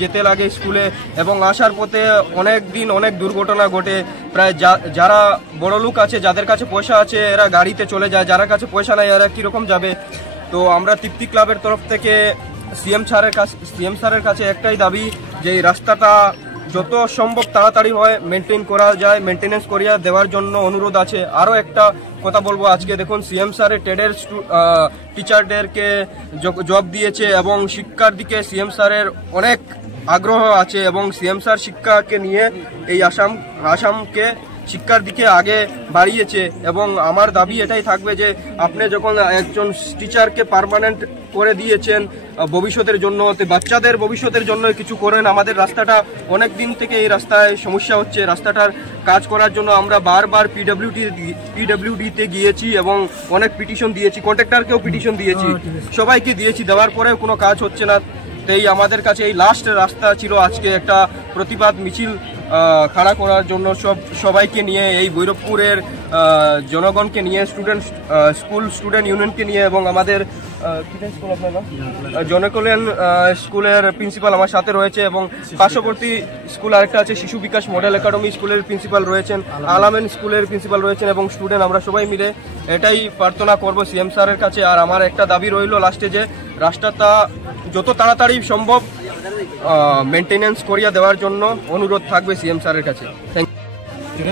যেতে লাগে স্কুলে, এবং আসার পথে অনেক দিন অনেক দুর্ঘটনা ঘটে। প্রায় যারা বড় লোক আছে, যাদের কাছে পয়সা আছে, এরা গাড়িতে চলে যায়, যারা কাছে পয়সা নাই এরা কীরকম যাবে। তো আমরা তৃপ্তি ক্লাবের তরফ থেকে সিএম স্যারের কাছে একটাই দাবি যে এই রাস্তাটা যত সম্ভব তাড়াতাড়ি হয় মেনটেন করা যায়, মেনটেনেন্স করিয়া দেওয়ার জন্য অনুরোধ আছে। আরও একটা কথা বলবো, আজকে দেখুন সিএম স্যারের টেডের টিচারদেরকে জব দিয়েছে, এবং শিক্ষার দিকে সিএম স্যারের অনেক আগ্রহ আছে, এবং সিএম স্যার শিক্ষাকে নিয়ে এই আসামকে শিক্ষার দিকে আগে বাড়িয়েছে। এবং আমার দাবি এটাই থাকবে যে আপনি যখন একজন টিচারকে পার্মানেন্ট করে দিয়েছেন ভবিষ্যতের জন্য, বাচ্চাদের ভবিষ্যতের জন্য কিছু করেন। আমাদের রাস্তাটা অনেক দিন থেকে এই রাস্তায় সমস্যা হচ্ছে, রাস্তাটার কাজ করার জন্য আমরা বারবার পিডব্লিউডিতে গিয়েছি এবং অনেক পিটিশন দিয়েছি, কন্ট্রাক্টরকেও পিটিশন দিয়েছি, সবাইকে দিয়েছি, দেওয়ার পরেও কোনো কাজ হচ্ছে না। তাই আমাদের কাছে এই লাস্ট রাস্তা ছিল আজকে একটা প্রতিবাদ মিছিল খাড়া করার জন্য, সবাইকে নিয়ে, এই ভৈরবপুরের জনগণকে নিয়ে, স্টুডেন্ট ইউনিয়নকে নিয়ে, এবং আমাদের জনকল্যাণ স্কুলের প্রিন্সিপাল আমার সাথে রয়েছে, এবং পার্শ্ববর্তী স্কুল আরেকটা আছে শিশু বিকাশ মডেল একাডেমি, স্কুলের প্রিন্সিপাল রয়েছেন, আলামেন স্কুলের প্রিন্সিপাল রয়েছেন, এবং স্টুডেন্ট আমরা সবাই মিলে এটাই প্রার্থনা করব সিএম স্যারের কাছে। আর আমার একটা দাবি রইল লাস্টে, যে রাস্তাটা যত তাড়াতাড়ি সম্ভব মেনটেনেন্স করিয়া দেওয়ার জন্য অনুরোধ থাকবে সিএম স্যারের কাছে। Thank you.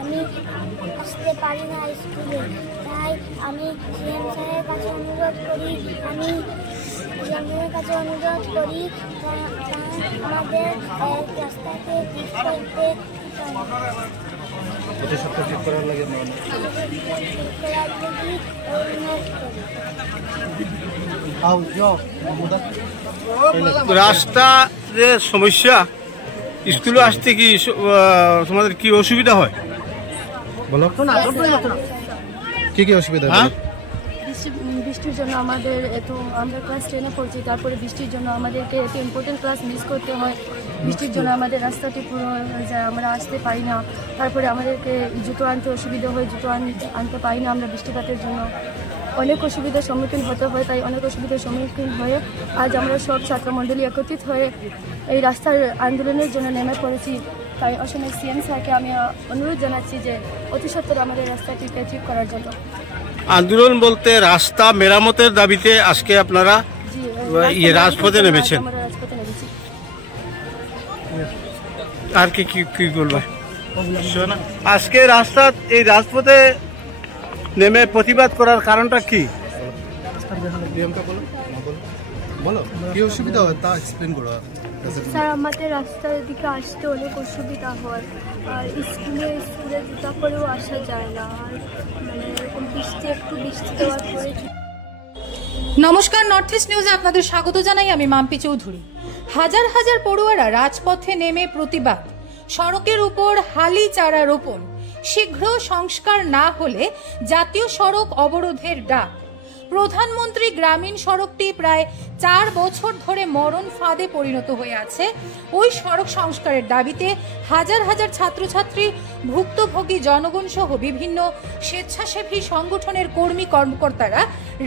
আমি আসতে পারি না স্কুলে, তাই আমি সিএম স্যারের কাছে অনুরোধ করি, আমাদের রাস্তাকে ঠিক করতে রাস্তা যে সমস্যা, স্কুলে আসতে কি তোমাদের কি অসুবিধা হয় বলো? কি কি অসুবিধা? বৃষ্টির জন্য আমাদের আমরা ক্লাস 10-এ পড়ছি, তারপরে বৃষ্টির জন্য আমাদেরকে এত ইম্পর্টেন্ট ক্লাস মিস করতে হয়। বৃষ্টির জন্য আমাদের রাস্তাটি পুরো হয়ে যায়, আমরা আসতে পারি না। তারপরে আমাদেরকে জুতো আনতে অসুবিধা হয়, জুতো আনতে পারি না আমরা বৃষ্টিপাতের জন্য। অনেক অসুবিধার সম্মুখীন হতে হয়, তাই অনেক অসুবিধার সম্মুখীন হয়ে আজ আমরা সব ছাত্রমণ্ডলী একত্রিত হয়ে এই রাস্তার আন্দোলনের জন্য নেমে পড়েছি। তাই অসময় সিএম স্যারকে আমি অনুরোধ জানাচ্ছি যে অতি সত্বর আমাদের রাস্তাটিকে ঠিক করার জন্য। আন্দোলন বলতে রাস্তা মেরামতের দাবিতে আজকে আপনারা রাজপথে নেমেছেন, আর কি কি বলবো? আজকে এই রাজপথে নেমে প্রতিবাদ করার কারণটা কি? কি অসুবিধা হয় তা এক্সপ্লেন করো। স্যার, আমাদের রাস্তার দিকে আসতে অনেক অসুবিধা হয়, আর স্কুলে জুতা করেও আসা যায় না, আর মানে এরকম একটু বৃষ্টি দেওয়ার পরে। নমস্কার, নর্থ ইস্ট নিউজে আপনাদের স্বাগত জানাই। আমি মাম্পি চৌধুরী। হাজার হাজার পড়ুয়ারা রাজপথে নেমে প্রতিবাদ, সড়কের উপর হালি চারা রোপণ, শীঘ্র সংস্কার না হলে জাতীয় সড়ক অবরোধের ডাক। প্রধানমন্ত্রী গ্রামীণ সড়কটি প্রায় 4 বছর ধরে মরণ ফাঁদে পরিণত হয়ে আছে। ওই সড়ক সংস্কারের দাবিতে হাজার হাজার ছাত্রছাত্রী, ভুক্তভোগী জনগণ সহ বিভিন্ন স্বেচ্ছাসেবী সংগঠনের কর্মী কর্মকর্তারা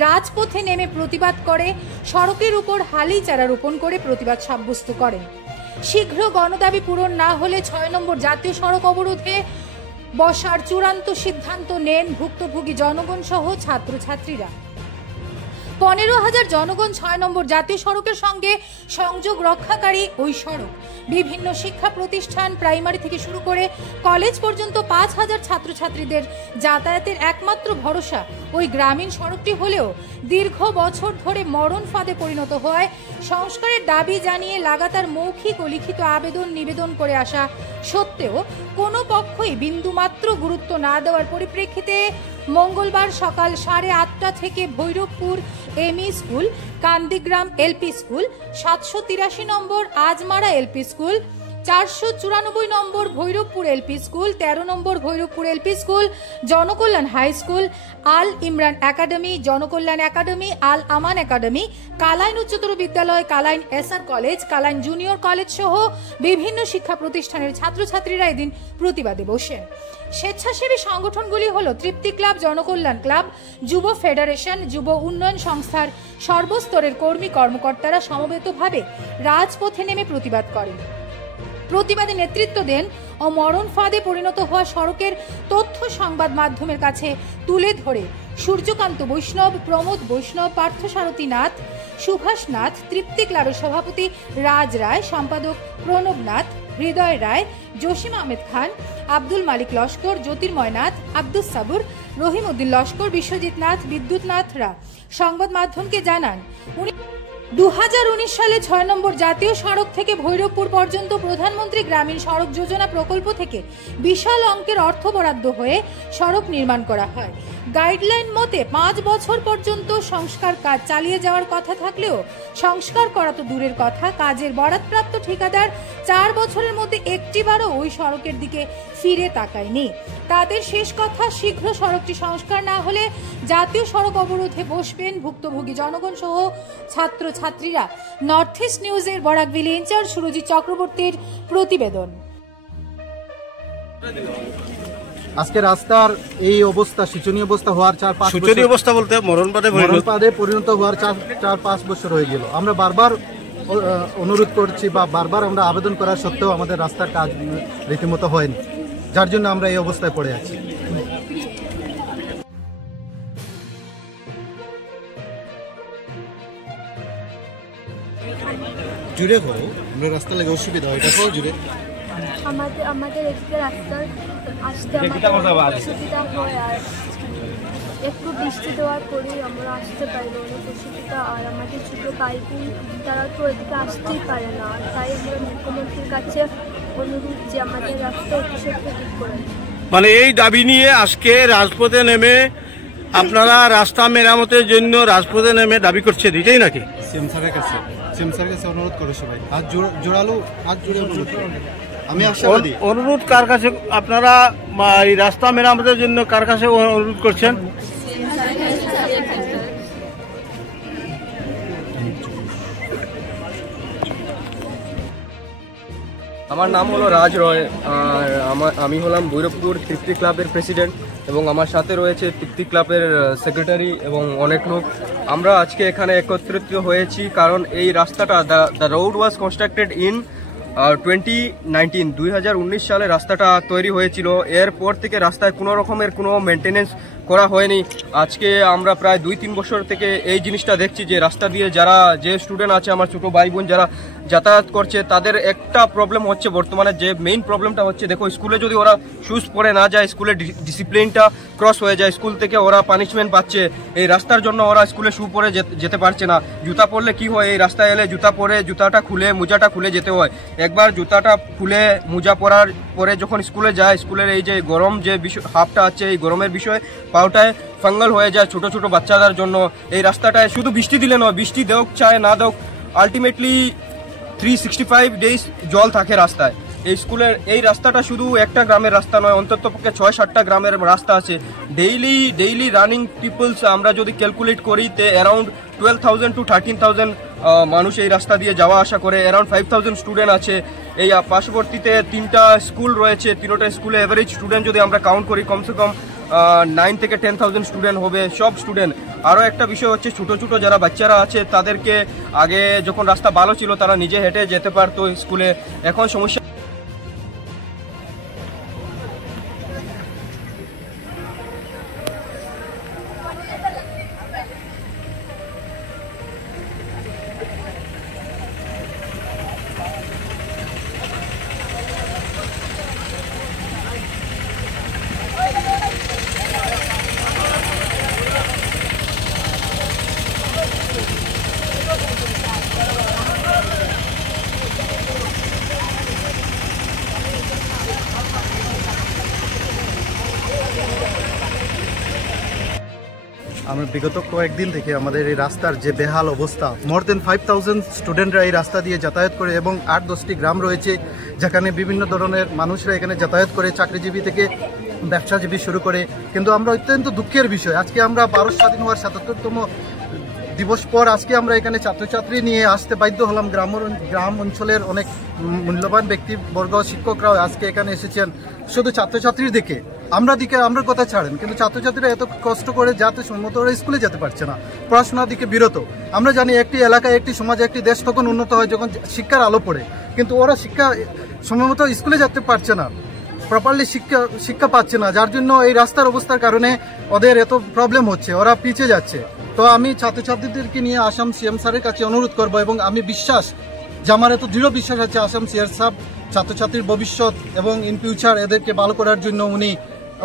রাজপথে নেমে প্রতিবাদ করে, সড়কের উপর হালি চারা রোপণ করে প্রতিবাদ সাব্যস্ত করেন। শীঘ্র গণদাবি পূরণ না হলে 6 নম্বর জাতীয় সড়ক অবরোধে বসার চূড়ান্ত সিদ্ধান্ত নেন ভুক্তভোগী জনগণ সহ ছাত্রছাত্রীরা। 15,000 জনগণ 6 নম্বর জাতীয় সড়কের সঙ্গে সংযোগ রক্ষাকারী ওই সড়ক। বিভিন্ন শিক্ষা প্রতিষ্ঠান, প্রাইমারি থেকে শুরু করে কলেজ পর্যন্ত 5,000 ছাত্রছাত্রীদের যাতায়াতের একমাত্র ভরসা ওই গ্রামীণ সড়কটি হলেও দীর্ঘ বছর ধরে মরণ ফাঁদে পরিণত হয়। সংস্কারের দাবি জানিয়ে লাগাতার মৌখিক ও লিখিত নিবেদন করে আসা সত্ত্বেও কোনো পক্ষই বিন্দুমাত্র গুরুত্ব না দেওয়ার পরিপ্রেক্ষিতে মঙ্গলবার সকাল 8:30 থেকে Bhairabpur ME school, Kandigram LP school, 783 নম্বর আজমারা এলপি স্কুল, 494 নম্বর ভৈরবপুর এলপি স্কুল, 13 নম্বর Bhairabpur LP school, Janakalyan high school, Al Imran academy, Janakalyan academy, Al Aman academy, Kalain উচ্চতর বিদ্যালয়, Kalain SR college, Kalain junior college সহ বিভিন্ন শিক্ষা প্রতিষ্ঠানের ছাত্রছাত্রীরা এদিন প্রতিবাদে বসেন। স্বেচ্ছাসেবী সংগঠনগুলি হলো তৃপ্তি ক্লাব, জনকল্যাণ ক্লাব, যুব ফেডারেশন, যুব উন্নয়ন সংস্থার সর্বস্তরের কর্মী কর্মকর্তারা সমবেতভাবে রাজপথে নেমে প্রতিবাদ করেন। প্রতিবাদে নেতৃত্ব দেন ও মরণ ফাঁদে পরিণত হওয়া সড়কের তথ্য সংবাদ মাধ্যমের কাছে তুলে ধরে সূর্যকান্ত বৈষ্ণব, প্রমোদ বৈষ্ণব, পার্থসারথী নাথ, সুভাষ নাথ, তৃপ্তি ক্লাবের সভাপতি রাজ রায়, সম্পাদক প্রণব নাথ, হৃদয় রায়, জসিম আহমেদ খান, আব্দুল মালিক লস্কর, জ্যোতির্ময় নাথ, আব্দুস সাবুর, রহিম উদ্দিন লস্কর, বিশ্বজিৎ নাথ, বিদ্যুৎ নাথরা সংবাদ মাধ্যমকে জানান 2019 সালে 6 নম্বর জাতীয় সড়ক থেকে ভৈরবপুর পর্যন্ত প্রধানমন্ত্রী গ্রামীণ সড়ক যোজনা প্রকল্প থেকে বিশাল অঙ্কের অর্থ বরাদ্দ হয়ে সড়ক নির্মাণ করা হয়। গাইডলাইন মতে 5 বছর পর্যন্ত সংস্কার কাজ চালিয়ে যাওয়ার কথা থাকলেও সংস্কার করা তো দূরের কথা, কাজের বরাদপ্রাপ্ত ঠিকাদার 4 বছরের মধ্যে একটিবারও ওই সড়কের দিকে ফিরে তাকায়নি। তাদের শেষ কথা, শীঘ্র সড়কটি সংস্কার না হলে জাতীয় সড়ক অবরোধে বসবেন ভুক্তভোগী জনগণ সহ ছাত্রছাত্রীরা। নর্থ ইস্ট নিউজের বরাকভ্যালি ইনচার্জ সুরজিৎ চক্রবর্তীর প্রতিবেদন। আজকে রাস্তার এই অবস্থা, শোচনীয় অবস্থা হওয়ার 4-5 শোচনীয় অবস্থা বলতে মরণপাদে পরিণত হওয়ার 4-5 বছর হয়ে গেল। আমরা বারবার অনুরোধ করছি বা বারবার আমরা আবেদন করা সত্ত্বেও আমাদের রাস্তার কাজ রীতিমতো হয়নি, যার জন্য আমরা এই অবস্থায় পড়ে আছি। জুড়ে করো, আমরা রাস্তা লাগে অসুবিধা হয়, এটা করো জুড়ে। আমাদের এদিকে রাস্তার আসতে অসুবিধা হয়, আর একটু বৃষ্টি দেওয়ার পরেই আমরা আসতে পারি না, অনেক অসুবিধা। আর আমাদের ছোটো ভাই বোন তারা তো এদিকে আসতেই পারে না, তাই আমরা মুখ্যমন্ত্রীর কাছে অনুরোধ যে আমাদের রাস্তা অতিসত্ত্ব ঠিক করে। মানে এই দাবি নিয়ে আজকে রাজপথে নেমে আপনারা রাস্তা মেরামতের জন্য রাজপথে নেমে দাবি করছেন, এটাই নাকি? সিএম স্যারের কাছে অনুরোধ করে সবাই হাত জোড়ালো, হাত জুড়ে অনুরোধ করে। আমি আশাবাদী। অনুরোধ কার কাছে আপনারা এই রাস্তা মেরামতের জন্য কার কাছে অনুরোধ করছেন? আমার নাম হলো রাজ রয়, আর আমি হলাম ভৈরবপুর তৃপ্তি ক্লাবের প্রেসিডেন্ট এবং আমার সাথে রয়েছে তৃপ্তি ক্লাবের সেক্রেটারি এবং অনেক লোক। আমরা আজকে এখানে একত্রিত হয়েছি কারণ এই রাস্তাটা the road was constructed in 2019 সালে রাস্তাটা তৈরি হয়েছিল। এরপর থেকে রাস্তায় কোনো রকমের কোনো মেনটেনেন্স করা হয়নি। আজকে আমরা প্রায় 2-3 বছর থেকে এই জিনিসটা দেখছি যে রাস্তা দিয়ে যে স্টুডেন্ট আছে, আমার ছোটো ভাই বোন যারা যাতায়াত করছে, তাদের একটা প্রবলেম হচ্ছে বর্তমানে, যে মেইন প্রবলেমটা হচ্ছে, দেখো স্কুলে যদি ওরা শুজ পরে না যায়, স্কুলে ডিসিপ্লিনটা ক্রস হয়ে যায়, স্কুল থেকে ওরা পানিশমেন্ট পাচ্ছে। এই রাস্তার জন্য ওরা স্কুলে শু পরে যেতে পারছে না। জুতা পরলে কি হয়, এই রাস্তায় এলে জুতা পরে জুতাটা খুলে মোজাটা খুলে যেতে হয়। একবার জুতাটা খুলে মোজা পরার পরে যখন স্কুলে যায়, স্কুলের এই যে গরম যে হাফটা আছে, এই গরমের বিষয়ে পাউটায় ফাঙ্গাল হয়ে যায় ছোট ছোট বাচ্চাদের জন্য। এই রাস্তাটায় শুধু বৃষ্টি দিলে নয়, বৃষ্টি দেওক চায় না দেওক, আলটিমেটলি 365 ডেজ জল থাকে রাস্তায়। এই স্কুলের এই রাস্তাটা শুধু একটা গ্রামের রাস্তা নয়, অন্তত পক্ষে 6-7টা গ্রামের রাস্তা আছে। ডেইলি রানিং পিপলস আমরা যদি ক্যালকুলেট করি, তে অ্যারাউন্ড 12,000 to 13,000 মানুষ এই রাস্তা দিয়ে যাওয়া আসা করে। অ্যারাউন্ড 5,000 স্টুডেন্ট আছে। এই পার্শ্ববর্তীতে 3টা স্কুল রয়েছে, 3টা স্কুলে এভারেজ স্টুডেন্ট যদি আমরা কাউন্ট করি, কমসে কম 9 থেকে 10,000 স্টুডেন্ট হবে, সব স্টুডেন্ট। আরও একটা বিষয় হচ্ছে, ছোটো ছোটো যারা বাচ্চারা আছে তাদেরকে আগে যখন রাস্তা ভালো ছিল তারা নিজে হেঁটে যেতে পারতো স্কুলে, এখন সমস্যা। আমরা বিগত কয়েকদিন থেকে আমাদের এই রাস্তার যে বেহাল অবস্থা, মোর দেন 5000 স্টুডেন্টরা এই রাস্তা দিয়ে যাতায়াত করে এবং 8-10টি গ্রাম রয়েছে যেখানে বিভিন্ন ধরনের মানুষরা এখানে যাতায়াত করে, চাকরিজীবী থেকে ব্যবসাজীবী শুরু করে। কিন্তু আমরা অত্যন্ত দুঃখের বিষয়, আজকে আমরা ভারত স্বাধীন হওয়ার 77তম দিবস পর আজকে আমরা এখানে ছাত্রছাত্রী নিয়ে আসতে বাধ্য হলাম। গ্রাম অঞ্চলের অনেক মূল্যবান ব্যক্তিবর্গ, শিক্ষকরাও আজকে এখানে এসেছেন শুধু ছাত্রছাত্রীর দিকে। আমরা কথা ছাড়েন, কিন্তু ছাত্রছাত্রীরা এত কষ্ট করে যাতে সম্মত ওরা স্কুলে যেতে পারছে না, পড়াশোনার দিকে বিরত। আমরা জানি একটি এলাকায়, একটি সমাজে, একটি দেশ তখন উন্নত হয় যখন শিক্ষার আলো পড়ে, কিন্তু ওরা সম্ভবত স্কুলে যেতে পারছে না, প্রপারলি শিক্ষা পাচ্ছে না, যার জন্য এই রাস্তার অবস্থার কারণে ওদের এত প্রবলেম হচ্ছে, ওরা পিছিয়ে যাচ্ছে। তো আমি ছাত্রছাত্রীদেরকে নিয়ে আসাম সিএম স্যারের কাছে অনুরোধ করব এবং আমি বিশ্বাস যে আমার এত দৃঢ় বিশ্বাস আছে আসাম সিএম সাহেব ছাত্রছাত্রীর ভবিষ্যৎ এবং ইন ফিউচার এদেরকে ভালো করার জন্য উনি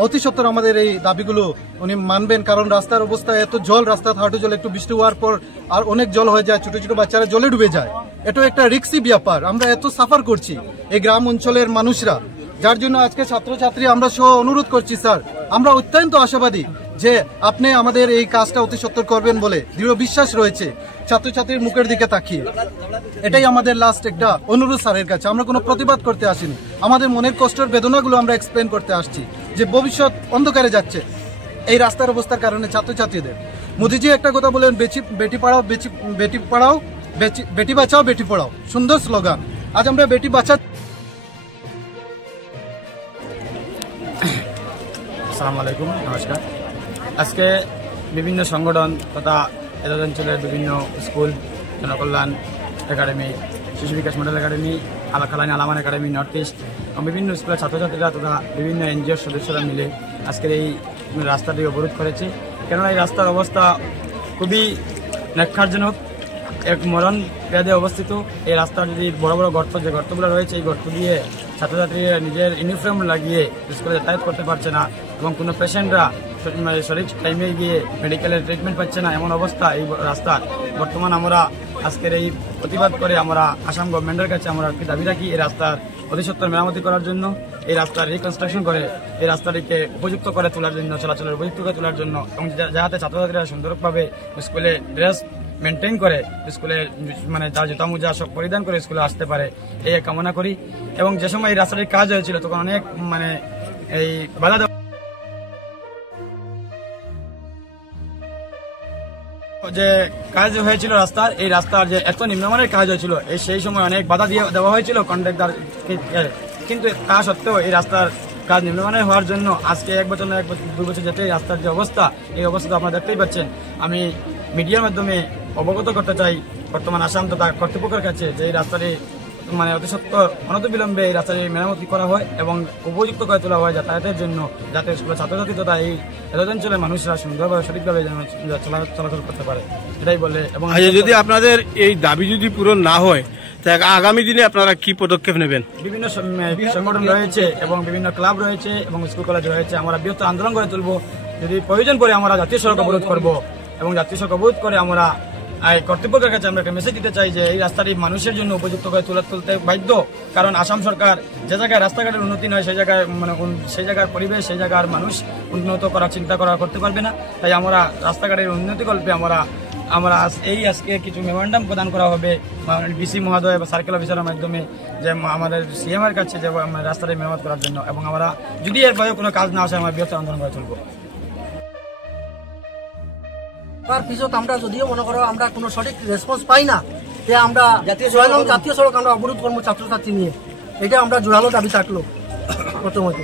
অতি সত্বর আমাদের এই দাবিগুলো উনি মানবেন। কারণ রাস্তার অবস্থা এত জল, রাস্তার হাঁটু জল, একটু বৃষ্টি হওয়ার পর আর অনেক জল হয়ে যায়, ছোট ছোট বাচ্চারা জলে ডুবে যায়। এটাও একটা রিস্কি ব্যাপার, আমরা এত সাফার করছি এই গ্রাম অঞ্চলের মানুষরা, যার জন্য আজকে ছাত্রছাত্রী আমরা সহ অনুরোধ করছি স্যার, আমরা অত্যন্ত আশাবাদী যে আপনি আমাদের এই কাজটা অতি সত্বর করবেন বলে দৃঢ় বিশ্বাস রয়েছে ছাত্রছাত্রীর মুখের দিকে তাকিয়ে। এটাই আমাদের লাস্ট একটা অনুরোধ স্যারের কাছে। আমরা কোনো প্রতিবাদ করতে আসিনি, আমাদের মনের কষ্টের বেদনাগুলো আমরা এক্সপ্লেন করতে আসছি যে ভবিষ্যৎ অন্ধকারে যাচ্ছে এই রাস্তার অবস্থার কারণে ছাত্রছাত্রীদের। মোদিজি একটা কথা বলেন, বেটি পড়াও বেটি বাঁচাও বেটি পড়াও, সুন্দর স্লোগান। আজ আমরা বেটি বাঁচা। আসসালামু আলাইকুম, নমস্কার। আজকে বিভিন্ন সংগঠন তথা এলাকা অঞ্চলের বিভিন্ন school, Janakalyan academy, Shishu Bikash model academy, Alakalani Alaman academy, north east এবং বিভিন্ন স্কুলের ছাত্রছাত্রীরা তথা বিভিন্ন এনজিওর সদস্যরা মিলে আজকের এই রাস্তাটি অবরোধ করেছে। কেননা এই রাস্তার অবস্থা খুবই ন্যাক্কারজনক, এক মরণ পেয়াদে অবস্থিত। এই রাস্তার যদি বড় বড় গর্ত, যে গর্তগুলো রয়েছে, এই গর্ত দিয়ে ছাত্রছাত্রীরা নিজের ইউনিফর্ম লাগিয়ে স্কুলে যাতায়াত করতে পারছে না এবং কোনো পেশেন্টরা সঠিক টাইমে গিয়ে মেডিকেলের ট্রিটমেন্ট পাচ্ছে না, এমন অবস্থা এই রাস্তার। বর্তমান আমরা আজকের এই প্রতিবাদ করে আমরা আসাম গভর্নমেন্টের কাছে আমরা একটি দাবি রাখি এই রাস্তার অতি সত্বর মেরামতি করার জন্য, এই রাস্তার রিকনস্ট্রাকশন করে এই রাস্তাটিকে উপযুক্ত করে তোলার জন্য, চলাচলের উপযুক্ত করে তোলার জন্য, এবং যাতে ছাত্রছাত্রীরা সুন্দরভাবে স্কুলে ড্রেস মেনটেন করে স্কুলে তার জুতা মোজা সব পরিধান করে স্কুলে আসতে পারে, এই কামনা করি। এবং যে সময় এই রাস্তাটির কাজ হয়েছিল তখন অনেক এই বাধা যে কাজ হয়েছিল রাস্তার, এই রাস্তার যে এত নিম্নমানের কাজ হয়েছিল সেই সময় অনেক বাধা দেওয়া হয়েছিল কন্ট্রাক্টর, কিন্তু তা সত্ত্বেও এই রাস্তার কাজ নিম্নমানের হওয়ার জন্য আজকে 1 বছর না 2 বছর যেতে এই রাস্তার যে অবস্থা, এই অবস্থা তো আপনারা দেখতেই পাচ্ছেন। আমি মিডিয়ার মাধ্যমে অবগত করতে চাই বর্তমান আসাম তথা কর্তৃপক্ষের কাছে যে এই রাস্তাটি অতি সত্বর অনতিবিলম্বে এই রাস্তাটি মেরামতি করা হয় এবং উপযুক্ত করে তোলা হয় যাতায়াতের জন্য, যাতে স্কুলের ছাত্রছাত্রী তথা এই অঞ্চলের মানুষরা সুন্দরভাবে সঠিকভাবে চলাচল করতে পারে, এটাই বলে। এবং যদি আপনাদের এই দাবি যদি পূরণ না হয় তাহলে আগামী দিনে আপনারা কি পদক্ষেপ নেবেন? বিভিন্ন সংগঠন রয়েছে এবং বিভিন্ন ক্লাব রয়েছে এবং স্কুল কলেজ রয়েছে, আমরা বৃহত্তর আন্দোলন করে তুলব। যদি প্রয়োজন পড়ে আমরা জাতীয় সড়ক অবরোধ করব এবং জাতীয় সড়ক অবরোধ করে আমরা এই কর্তৃপক্ষের কাছে আমরা একটা মেসেজ দিতে চাই যে এই রাস্তাটি মানুষের জন্য উপযুক্ত করে তুলতে বাধ্য। কারণ আসাম সরকার যে জায়গায় রাস্তাঘাটের উন্নতি নয় সেই জায়গায় সেই জায়গার পরিবেশ, সেই জায়গার মানুষ উন্নত করার চিন্তা করতে পারবে না। তাই আমরা রাস্তাঘাটের উন্নতিকল্পে আমরা আজকে কিছু মেমোরেন্ডাম প্রদান করা হবে ডিসি মহোদয় বা সার্কেল অফিসারের মাধ্যমে, যে আমাদের সিএম এর কাছে যে রাস্তাটি মেরামত করার জন্য, এবং আমরা যদি এর বাইরে কোনো কাজ না আসে আমরা বৃহত্তর আন্দোলন করে তুলব। তার পিছত আমরা যদিও মনে করো আমরা কোনো সঠিক রেসপন্স পাই না, যে আমরা জাতীয় সড়ক আমরা অবরোধ করবো ছাত্রছাত্রী নিয়ে, এটা আমরা জোরালো দাবি থাকলো প্রথমত।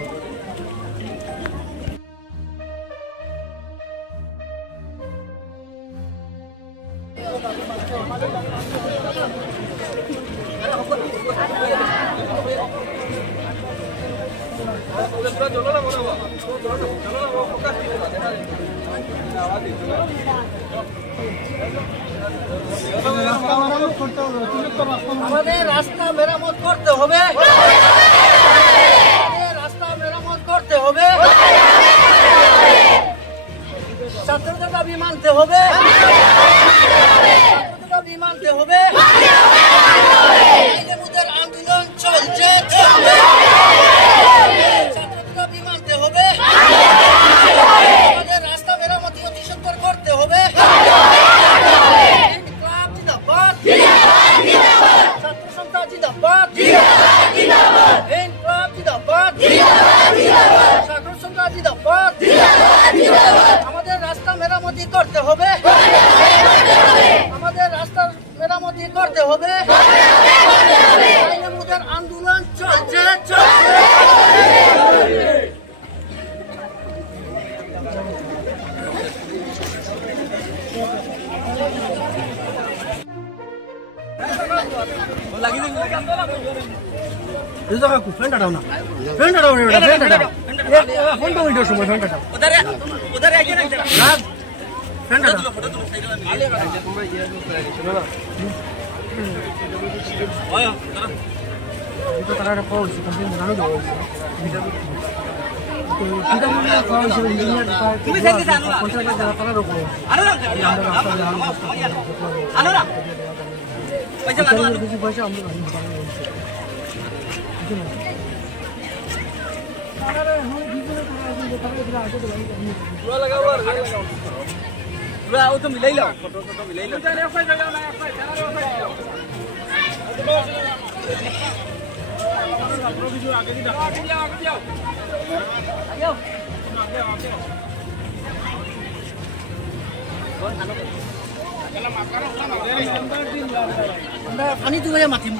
আমাদের রাস্তা মেরামত করতে হবে, রাস্তা মেরামত করতে হবে, ছাত্রদের দাবি মানতে হবে, মানতে হবে। আন্দোলন চলছে, ছাত্রদের দাবি মানতে হবে, আমাদের রাস্তা মেরামতি অতি সত্বর করতে হবে। করতে হবে, আমাদের রাস্তার মেরামতি করতে হবে, আমাদের আন্দোলন চলছে চলছে। ফ্রেন্ড আটাও না, ফ্রেন্ড আটাও না, ফ্রেন্ড আটাও, ফোন তো উইন্ডোর সময় ফ্রেন্ড আটাও, উধর আগে না friend আটাও। itu karena ada pause, kemudian mengalir dulu. Kita mulai pause ini kontrak jalan roko. Anu. Baca ambil. Dua itu milai lah. পানি তুলে মাতিম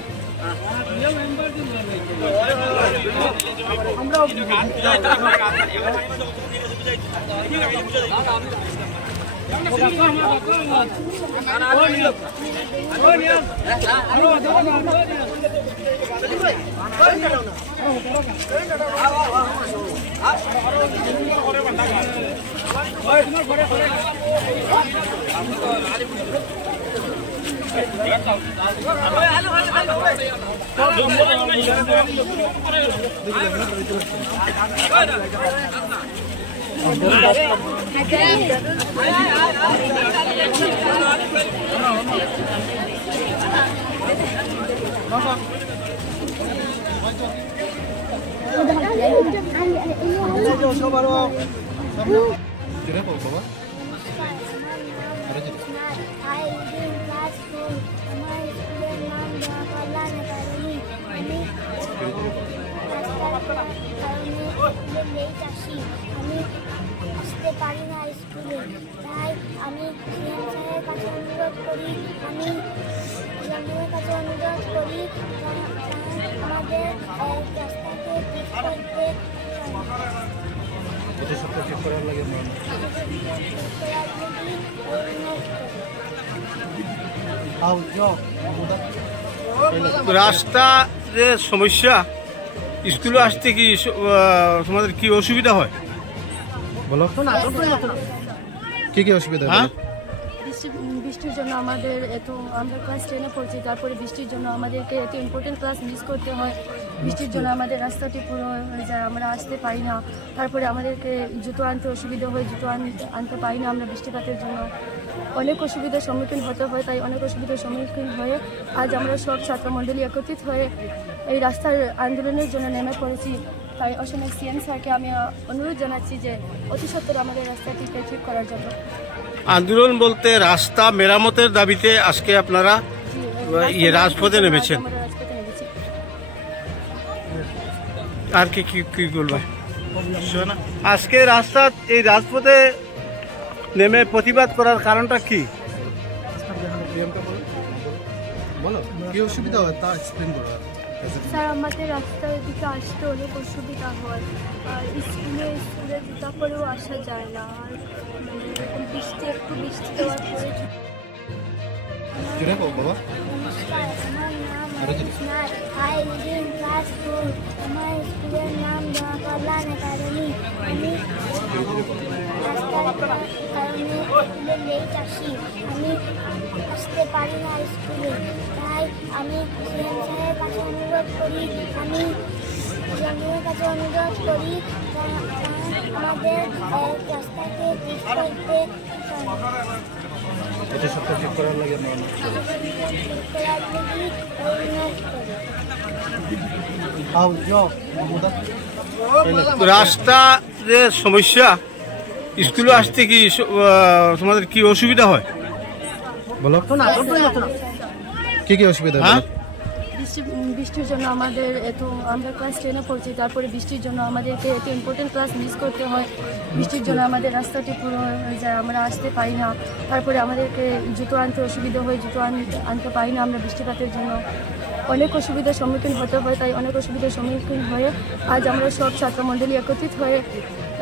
আসতে পারি না স্কুলে, তাই আমি সিএম সাহেবের কাছে অনুরোধ করি, আমাদের রাস্তাকে ঠিক করতে রাস্তা যে সমস্যা, স্কুলে আসতে কি তোমাদের কি অসুবিধা হয়? বলো কি অসুবিধা? বৃষ্টির জন্য আমাদের আমরা ক্লাস 10-এ পড়ছি, তারপরে বৃষ্টির জন্য আমাদেরকে এত ইম্পর্টেন্ট ক্লাস মিস করতে হয়। বৃষ্টির জন্য আমাদের রাস্তাটি পুরো হয়ে যায়, আমরা আসতে পারি না। তারপরে আমাদেরকে জুতো আনতে অসুবিধা হয়, জুতো আনতে পারি না আমরা বৃষ্টিপাতের জন্য। অনেক অসুবিধার সম্মুখীন হতে হয়, তাই অনেক অসুবিধার সম্মুখীন হয়ে আজ আমরা সব ছাত্রমণ্ডলী একত্রিত হয়ে এই রাস্তার আন্দোলনের জন্য নেমে পড়েছি। তাই অসমের সিএম স্যারকে আমি অনুরোধ জানাচ্ছি যে অতি সত্বর আমাদের রাস্তাটিকে ঠিক করার জন্য। আন্দোলন বলতে রাস্তা মেরামতের দাবিতে আজকে আপনারা রাজপথে নেমেছেন, আর কি বলবো? আজকে এই রাজপথে নেমে প্রতিবাদ করার কারণটা কি? বলো কি অসুবিধা হয় তা এক্সপ্লেন করো। স্যার, আমাদের রাস্তার দিকে আসতে অনেক অসুবিধা হয়, আর স্কুলে জুতা পরেও আসা যায় না, আর একটু বৃষ্টি দেওয়ার পরে। আমার স্কুলের নাম কল্যাণ একাডেমি। আমি রাস্তার কারণে স্কুলে লেট আসি, আমি আসতে পারি না স্কুলে, তাই আমি সিএম সাহেবের কাছে অনুরোধ করি, আমাদের রাস্তাকে ঠিক করতে রাস্তা যে সমস্যা, স্কুলে আসতে কি তোমাদের কি অসুবিধা হয়? বলো কি অসুবিধা? বৃষ্টির জন্য আমাদের আমরা ক্লাস 10-এ পড়ছি, তারপরে বৃষ্টির জন্য আমাদেরকে এত ইম্পর্টেন্ট ক্লাস মিস করতে হয়। বৃষ্টির জন্য আমাদের রাস্তাটি পুরো হয়ে যায়, আমরা আসতে পারি না। তারপরে আমাদেরকে জুতো আনতে অসুবিধা হয়, জুতো আনতে পারি না আমরা বৃষ্টিপাতের জন্য। অনেক অসুবিধার সম্মুখীন হতে হয়, তাই অনেক অসুবিধার সম্মুখীন হয়ে আজ আমরা সব ছাত্রমণ্ডলী একত্রিত হয়ে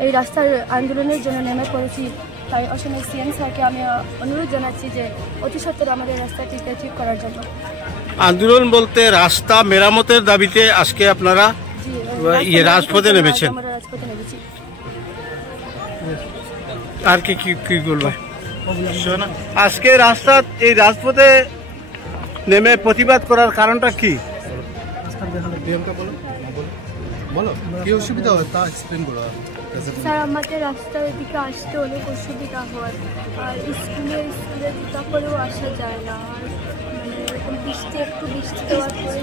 এই রাস্তার আন্দোলনের জন্য নেমে পড়েছি। তাই অসমের সিএম স্যারকে আমি অনুরোধ জানাচ্ছি যে অতি সত্বর আমাদের রাস্তাটিকে ঠিক করার জন্য। আন্দোলন বলতে রাস্তা মেরামতের দাবিতে আজকে আপনারা রাজপথে নেমেছেন। আমরা রাজপথে নেমেছি। আর কি বলবো আজকে এই রাজপথে নেমে প্রতিবাদ করার কারণটা কি? কি অসুবিধা হয় তা এক্সপ্লেন করো। স্যার, আমাদের রাস্তার দিকে আসতে অনেক অসুবিধা হয়, আর স্কুলে জুতা পরেও আসা যায় না। আর মানে এরকম একটু বৃষ্টি দেওয়ার পরে